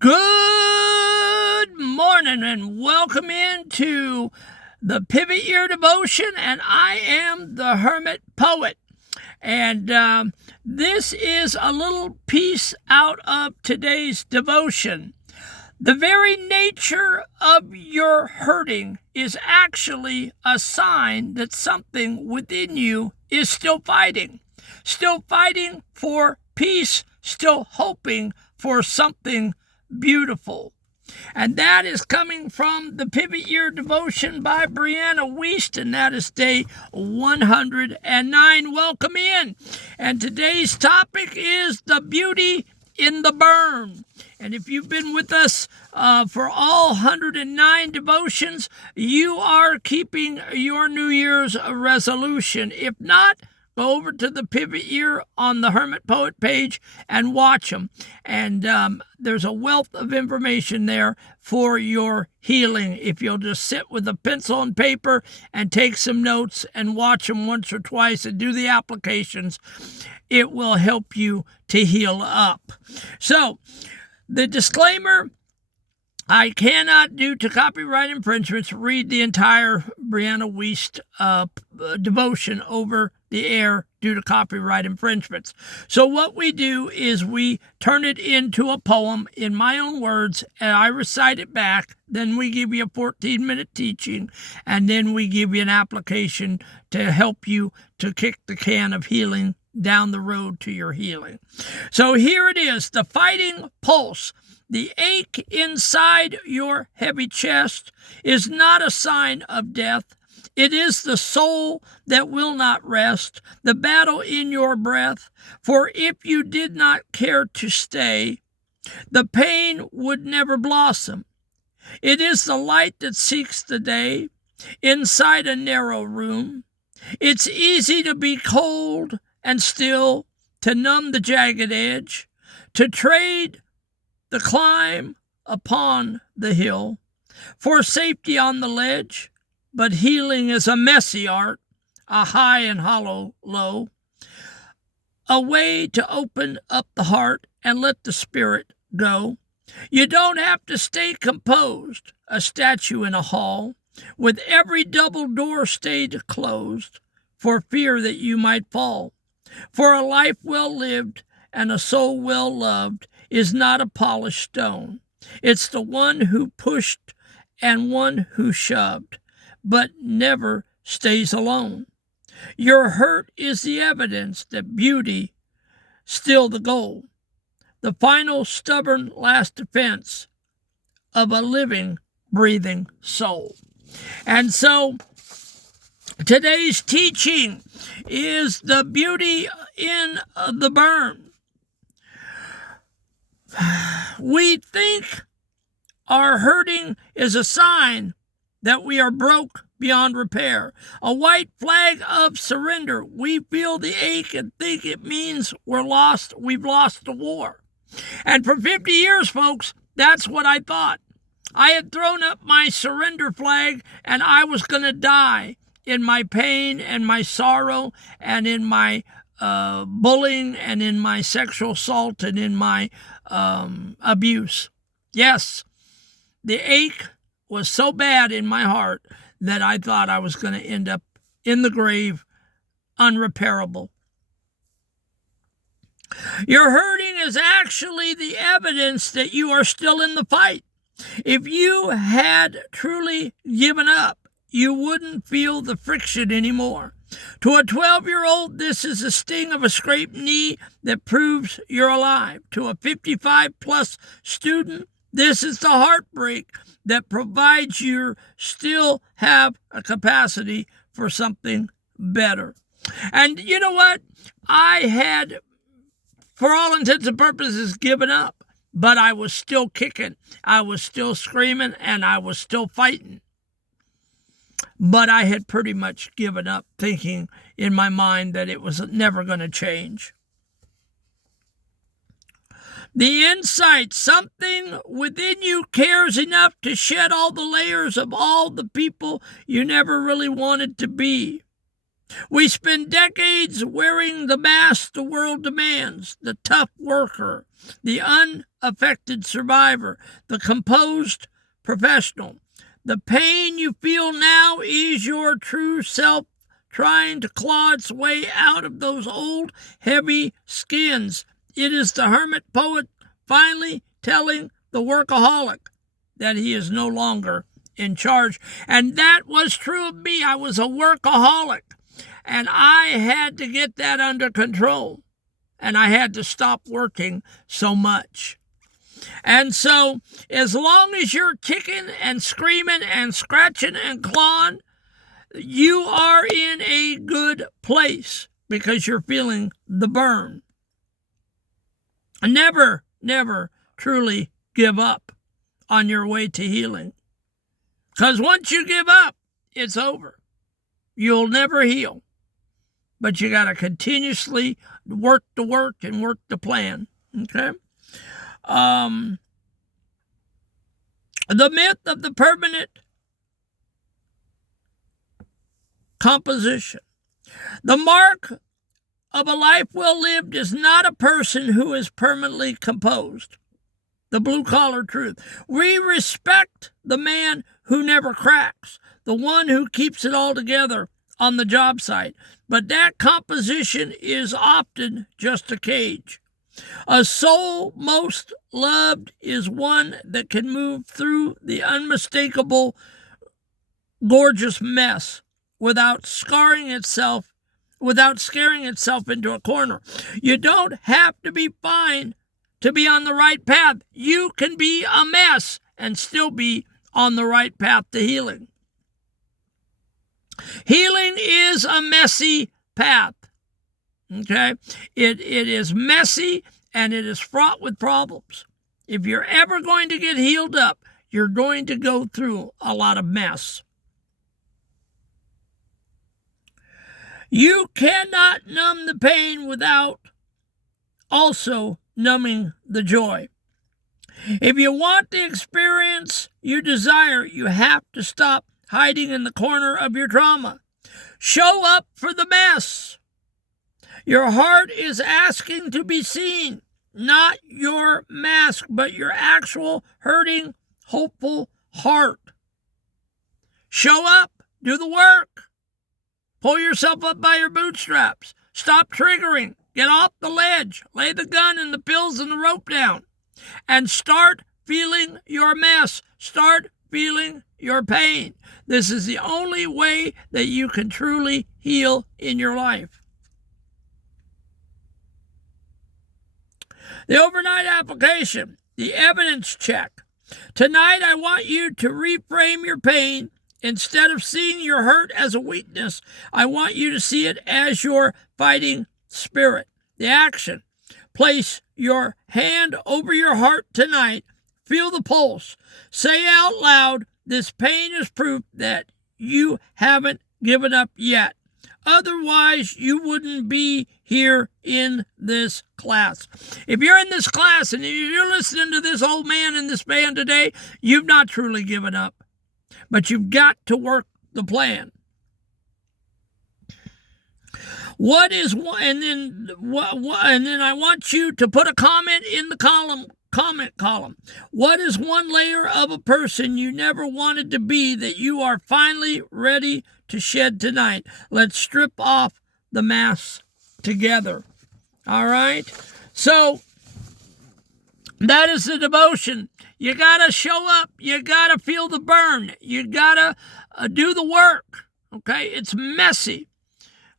Good morning and welcome into the Pivot Year Devotion, and I am the Hermit Poet. And this is a little piece out of today's devotion. The very nature of your hurting is actually a sign that something within you is still fighting for peace, still hoping for something beautiful. And that is coming from the Pivot Year Devotion by Brianna Wiest, and that is day 109. Welcome in. And today's topic is the beauty in the burn. And if you've been with us for all 109 devotions, you are keeping your New Year's resolution. If not, go over to the Pivot Year on the Hermit Poet page and watch them. And there's a wealth of information there for your healing. If you'll just sit with a pencil and paper and take some notes and watch them once or twice and do the applications, it will help you to heal up. So, the disclaimer: I cannot, due to copyright infringements, read the entire Brianna Wiest devotion over the air due to copyright infringements. So what we do is we turn it into a poem in my own words, and I recite it back. Then we give you a 14-minute teaching, and then we give you an application to help you to kick the can of healing down the road to your healing. So here it is: the fighting pulse. The ache inside your heavy chest is not a sign of death. It is the soul that will not rest, the battle in your breath. For if you did not care to stay, the pain would never blossom. It is the light that seeks the day inside a narrow room. It's easy to be cold and still, to numb the jagged edge, to trade the climb upon the hill for safety on the ledge. But healing is a messy art, a high and hollow low, a way to open up the heart and let the spirit go. You don't have to stay composed, a statue in a hall, with every double door stayed closed, for fear that you might fall. For a life well lived and a soul well loved is not a polished stone. It's the one who pushed and one who shoved, but never stays alone. Your hurt is the evidence that beauty still the goal, the final stubborn last defense of a living, breathing soul. And so today's teaching is the beauty in the burn. We think our hurting is a sign that we are broke beyond repair, a white flag of surrender. We feel the ache and think it means we're lost. We've lost the war. And for 50 years, folks, that's what I thought. I had thrown up my surrender flag, and I was going to die in my pain and my sorrow and in my bullying and in my sexual assault and in my abuse. Yes, the ache was so bad in my heart that I thought I was going to end up in the grave, unrepairable. Your hurting is actually the evidence that you are still in the fight. If you had truly given up, you wouldn't feel the friction anymore. To a 12-year-old, this is the sting of a scraped knee that proves you're alive. To a 55-plus student, this is the heartbreak that provides you still have a capacity for something better. And you know what? I had, for all intents and purposes, given up, but I was still kicking. I was still screaming, and I was still fighting. But I had pretty much given up, thinking in my mind that it was never going to change. The insight, something within you cares enough to shed all the layers of all the people you never really wanted to be. We spend decades wearing the mask the world demands, the tough worker, the affected survivor, the composed professional. The pain you feel now is your true self trying to claw its way out of those old, heavy skins. It is the hermit poet finally telling the workaholic that he is no longer in charge. And that was true of me. I was a workaholic, and I had to get that under control, and I had to stop working so much. And so, as long as you're kicking and screaming and scratching and clawing, you are in a good place because you're feeling the burn. Never, never truly give up on your way to healing. Because once you give up, it's over. You'll never heal. But you got to continuously work the work and work the plan. Okay? The myth of the permanent composition. The mark of a life well lived is not a person who is permanently composed. The blue-collar truth. We respect the man who never cracks, the one who keeps it all together on the job site. But that composition is often just a cage. A soul most loved is one that can move through the unmistakable, gorgeous mess without scaring itself into a corner. You don't have to be fine to be on the right path. You can be a mess and still be on the right path to healing. Healing is a messy path. Okay? It is messy and it is fraught with problems. If you're ever going to get healed up, you're going to go through a lot of mess. You cannot numb the pain without also numbing the joy. If you want the experience you desire, you have to stop hiding in the corner of your trauma. Show up for the mess. Your heart is asking to be seen, not your mask, but your actual hurting, hopeful heart. Show up. Do the work. Pull yourself up by your bootstraps. Stop triggering. Get off the ledge. Lay the gun and the pills and the rope down. And start feeling your mess. Start feeling your pain. This is the only way that you can truly heal in your life. The overnight application, the evidence check. Tonight, I want you to reframe your pain. Instead of seeing your hurt as a weakness, I want you to see it as your fighting spirit. The action. Place your hand over your heart tonight. Feel the pulse. Say out loud, this pain is proof that you haven't given up yet. Otherwise, you wouldn't be here in this class. If you're in this class and you're listening to this old man in this band today, you've not truly given up. But you've got to work the plan. What is one? And then I want you to put a comment in the comment column. What is one layer of a person you never wanted to be that you are finally ready to shed tonight? Let's strip off the mask together. All right. So that is the devotion. You got to show up. You got to feel the burn. You got to do the work. Okay? It's messy.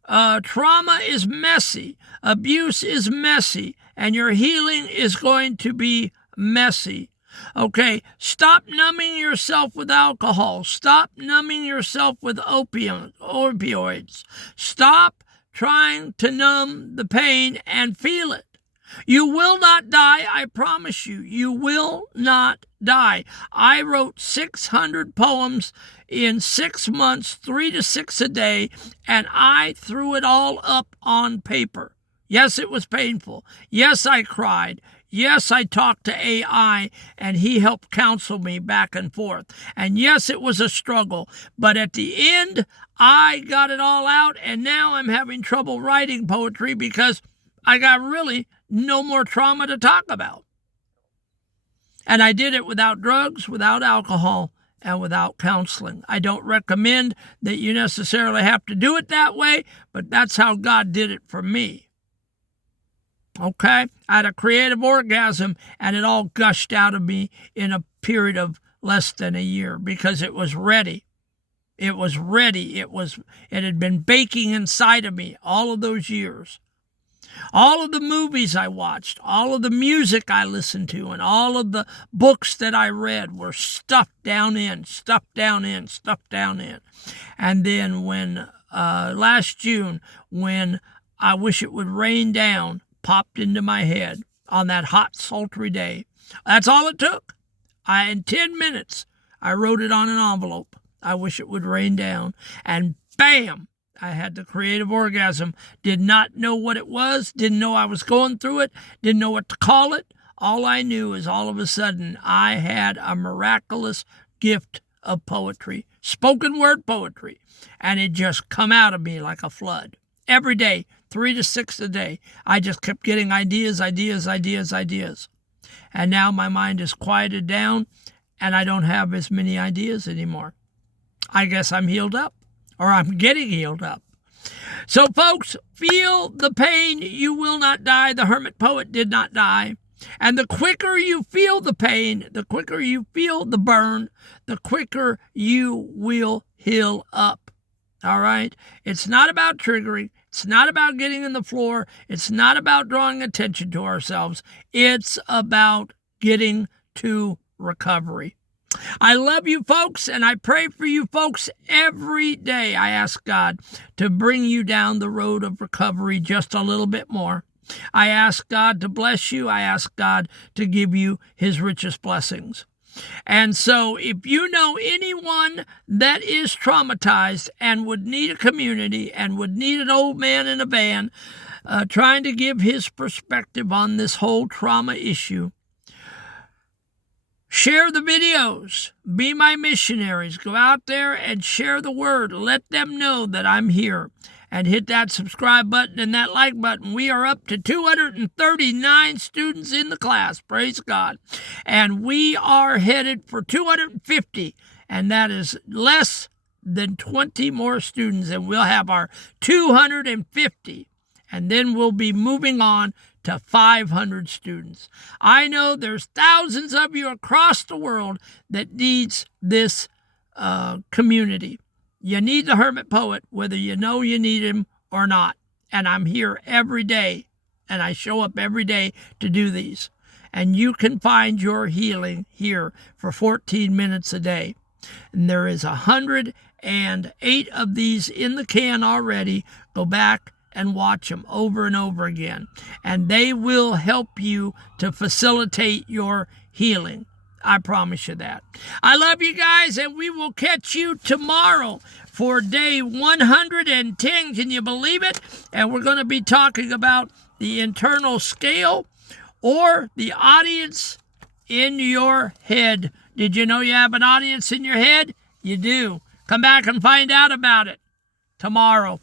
Trauma is messy. Abuse is messy. And your healing is going to be messy. Okay? Stop numbing yourself with alcohol. Stop numbing yourself with opioids. Stop trying to numb the pain and feel it. You will not die, I promise you. You will not die. I wrote 600 poems in 6 months, 3 to 6 a day, and I threw it all up on paper. Yes, it was painful. Yes, I cried. Yes, I talked to AI, and he helped counsel me back and forth. And yes, it was a struggle. But at the end, I got it all out, and now I'm having trouble writing poetry because I got really no more trauma to talk about. And I did it without drugs, without alcohol, and without counseling. I don't recommend that you necessarily have to do it that way, but that's how God did it for me. Okay? I had a creative orgasm, and it all gushed out of me in a period of less than a year because it was ready. It was ready. It had been baking inside of me all of those years. All of the movies I watched, all of the music I listened to, and all of the books that I read were stuffed down in. And then when last June, when I Wish It Would Rain Down popped into my head on that hot, sultry day, that's all it took. In 10 minutes, I wrote it on an envelope. I wish it would rain down. And bam, I had the creative orgasm. Did not know what it was. Didn't know I was going through it. Didn't know what to call it. All I knew is all of a sudden I had a miraculous gift of poetry, spoken word poetry. And it just come out of me like a flood. Every day, 3 to 6 a day, I just kept getting ideas. And now my mind is quieted down and I don't have as many ideas anymore. I guess I'm healed up, or I'm getting healed up. So, folks, feel the pain. You will not die. The hermit poet did not die. And the quicker you feel the pain, the quicker you feel the burn, the quicker you will heal up. All right? It's not about triggering. It's not about getting in the floor. It's not about drawing attention to ourselves. It's about getting to recovery. I love you folks, and I pray for you folks every day. I ask God to bring you down the road of recovery just a little bit more. I ask God to bless you. I ask God to give you his richest blessings. And so if you know anyone that is traumatized and would need a community and would need an old man in a van trying to give his perspective on this whole trauma issue, share the videos. Be my missionaries. Go out there and share the word. Let them know that I'm here. And hit that subscribe button and that like button. We are up to 239 students in the class. Praise God. And we are headed for 250. And that is less than 20 more students. And we'll have our 250. And then we'll be moving on to 500 students. I know there's thousands of you across the world that needs this community. You need the hermit poet, whether you know you need him or not. And I'm here every day, and I show up every day to do these. And you can find your healing here for 14 minutes a day. And there is 108 of these in the can already. Go back and watch them over and over again. And they will help you to facilitate your healing. I promise you that. I love you guys, and we will catch you tomorrow for day 110. Can you believe it? And we're going to be talking about the internal scale or the audience in your head. Did you know you have an audience in your head? You do. Come back and find out about it tomorrow.